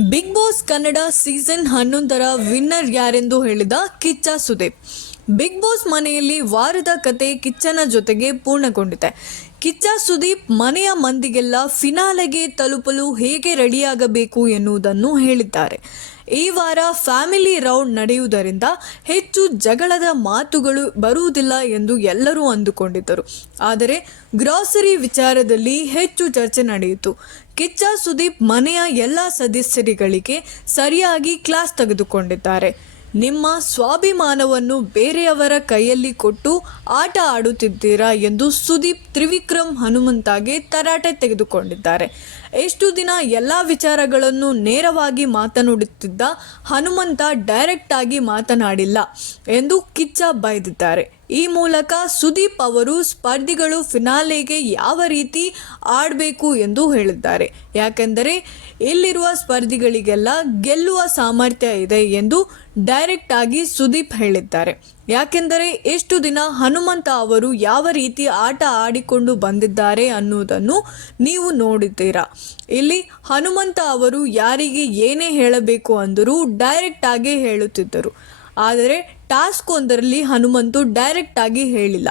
Big boss Kannada season ಹನ್ನೊಂದರ winner ಯಾರೆಂದು ಹೇಳಿದ ಕಿಚ್ಚ ಸುದೀಪ್. ಬಿಗ್ ಬಾಸ್ ಮನೆಯಲ್ಲಿ ವಾರದ ಕತೆ ಕಿಚ್ಚನ ಜೊತೆಗೆ ಪೂರ್ಣಗೊಂಡಿದೆ. ಕಿಚ್ಚ ಸುದೀಪ್ ಮನೆಯ ಮಂದಿಗೆಲ್ಲ ಫಿನಾಲೆಗೆ ತಲುಪಲು ಹೇಗೆ ರೆಡಿಯಾಗಬೇಕು ಎನ್ನುವುದನ್ನು ಹೇಳಿದ್ದಾರೆ. ಈ ವಾರ ಫ್ಯಾಮಿಲಿ ರೌಂಡ್ ನಡೆಯುವುದರಿಂದ ಹೆಚ್ಚು ಜಗಳದ ಮಾತುಗಳು ಬರುವುದಿಲ್ಲ ಎಂದು ಎಲ್ಲರೂ ಅಂದುಕೊಂಡಿದ್ದರು. ಆದರೆ ಗ್ರಾಸರಿ ವಿಚಾರದಲ್ಲಿ ಹೆಚ್ಚು ಚರ್ಚೆ ನಡೆಯಿತು. ಕಿಚ್ಚ ಸುದೀಪ್ ಮನೆಯ ಎಲ್ಲ ಸದಸ್ಯರುಗಳಿಗೆ ಸರಿಯಾಗಿ ಕ್ಲಾಸ್ ತೆಗೆದುಕೊಂಡಿದ್ದಾರೆ. ನಿಮ್ಮ ಸ್ವಾಭಿಮಾನವನ್ನು ಬೇರೆಯವರ ಕೈಯಲ್ಲಿ ಕೊಟ್ಟು ಆಟ ಆಡುತ್ತಿದ್ದೀರಾ ಎಂದು ಸುದೀಪ್ ತ್ರಿವಿಕ್ರಮ್ ಹನುಮಂತಾಗೆ ತರಾಟೆ ತೆಗೆದುಕೊಂಡಿದ್ದಾರೆ. ಎಷ್ಟು ದಿನ ಎಲ್ಲ ವಿಚಾರಗಳನ್ನು ನೇರವಾಗಿ ಮಾತನಾಡುತ್ತಿದ್ದ ಹನುಮಂತ ಡೈರೆಕ್ಟ್ ಆಗಿ ಮಾತನಾಡಿಲ್ಲ ಎಂದು ಕಿಚ್ಚ ಬೈದಿದ್ದಾರೆ. ಈ ಮೂಲಕ ಸುದೀಪ್ ಅವರು ಸ್ಪರ್ಧಿಗಳು ಫಿನಾಲೆಗೆ ಯಾವ ರೀತಿ ಆಡಬೇಕು ಎಂದು ಹೇಳಿದ್ದಾರೆ. ಯಾಕೆಂದರೆ ಇಲ್ಲಿರುವ ಸ್ಪರ್ಧಿಗಳಿಗೆಲ್ಲ ಗೆಲ್ಲುವ ಸಾಮರ್ಥ್ಯ ಇದೆ ಎಂದು ಡೈರೆಕ್ಟ್ ಆಗಿ ಸುದೀಪ್ ಹೇಳಿದ್ದಾರೆ. ಯಾಕೆಂದರೆ ಎಷ್ಟು ದಿನ ಹನುಮಂತ ಅವರು ಯಾವ ರೀತಿ ಆಟ ಆಡಿಕೊಂಡು ಬಂದಿದ್ದಾರೆ ಅನ್ನುವುದನ್ನು ನೀವು ನೋಡಿದ್ದೀರಾ. ಇಲ್ಲಿ ಹನುಮಂತ ಅವರು ಯಾರಿಗೆ ಏನೇ ಹೇಳಬೇಕು ಅಂದರೂ ಡೈರೆಕ್ಟ್ ಆಗಿ ಹೇಳುತ್ತಿದ್ದರು. ಆದರೆ ಟಾಸ್ಕ್ ಒಂದರಲ್ಲಿ ಹನುಮಂತು ಡೈರೆಕ್ಟ್ ಆಗಿ ಹೇಳಿಲ್ಲ.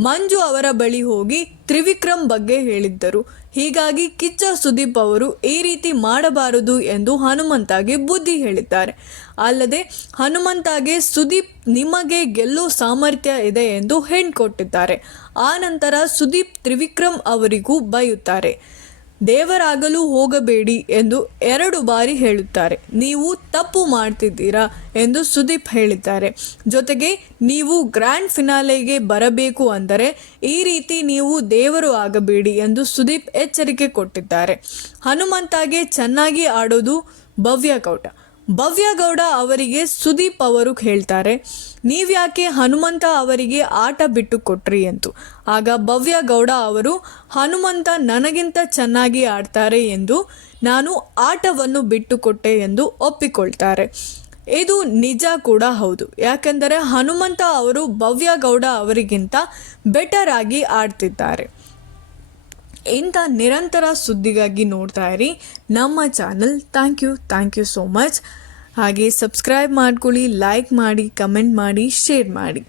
ಮಂಜು ಅವರ ಬಳಿ ಹೋಗಿ ತ್ರಿವಿಕ್ರಮ್ ಬಗ್ಗೆ ಹೇಳಿದ್ದರು. ಹೀಗಾಗಿ ಕಿಚ್ಚ ಸುದೀಪ್ ಅವರು ಈ ರೀತಿ ಮಾಡಬಾರದು ಎಂದು ಹನುಮಂತಾಗೆ ಬುದ್ಧಿ ಹೇಳಿದ್ದಾರೆ. ಅಲ್ಲದೆ ಹನುಮಂತಾಗೆ ಸುದೀಪ್ ನಿಮಗೆ ಗೆಲ್ಲೋ ಸಾಮರ್ಥ್ಯ ಇದೆ ಎಂದು ಹೆಣ್ಕೊಟ್ಟಿದ್ದಾರೆ. ಆ ನಂತರ ಸುದೀಪ್ ತ್ರಿವಿಕ್ರಮ್ ಅವರಿಗೂ ಬೈಯುತ್ತಾರೆ. ದೇವರಾಗಲು ಹೋಗಬೇಡಿ ಎಂದು ಎರಡು ಬಾರಿ ಹೇಳುತ್ತಾರೆ. ನೀವು ತಪ್ಪು ಮಾಡ್ತಿದ್ದೀರಾ ಎಂದು ಸುದೀಪ್ ಹೇಳಿದ್ದಾರೆ. ಜೊತೆಗೆ ನೀವು ಗ್ರ್ಯಾಂಡ್ ಫಿನಾಲೆಗೆ ಬರಬೇಕು ಅಂದರೆ ಈ ರೀತಿ ನೀವು ದೇವರು ಆಗಬೇಡಿ ಎಂದು ಸುದೀಪ್ ಎಚ್ಚರಿಕೆ ಕೊಟ್ಟಿದ್ದಾರೆ. ಹನುಮಂತಾಗೆ ಚೆನ್ನಾಗಿ ಆಡೋದು ಭವ್ಯ ಗೌಡ ಭವ್ಯ ಗೌಡ ಅವರಿಗೆ ಸುದೀಪ್ ಅವರು ಹೇಳ್ತಾರೆ ನೀವ್ಯಾಕೆ ಹನುಮಂತ ಅವರಿಗೆ ಆಟ ಬಿಟ್ಟು ಕೊಟ್ರಿ ಎಂದು. ಆಗ ಭವ್ಯಗೌಡ ಅವರು, ಹನುಮಂತ ನನಗಿಂತ ಚೆನ್ನಾಗಿ ಆಡ್ತಾರೆ ಎಂದು, ನಾನು ಆಟವನ್ನು ಬಿಟ್ಟುಕೊಟ್ಟೆ ಎಂದು ಒಪ್ಪಿಕೊಳ್ತಾರೆ. ಇದು ನಿಜ ಕೂಡ ಹೌದು. ಯಾಕೆಂದರೆ ಹನುಮಂತ ಅವರು ಭವ್ಯಗೌಡ ಅವರಿಗಿಂತ ಬೆಟರ್ ಆಗಿ ಆಡ್ತಿದ್ದಾರೆ. ಇಂಥ ನಿರಂತರ ಸುದ್ದಿಗಾಗಿ ನೋಡ್ತಾ ಇರಿ. ನಮ್ಮ channel thank you thank you so much. ಹಾಗೆ ಸಬ್ಸ್ಕ್ರೈಬ್ ಮಾಡ್ಕೊಳ್ಳಿ, ಲೈಕ್ ಮಾಡಿ, ಕಮೆಂಟ್ ಮಾಡಿ, ಶೇರ್ ಮಾಡಿ.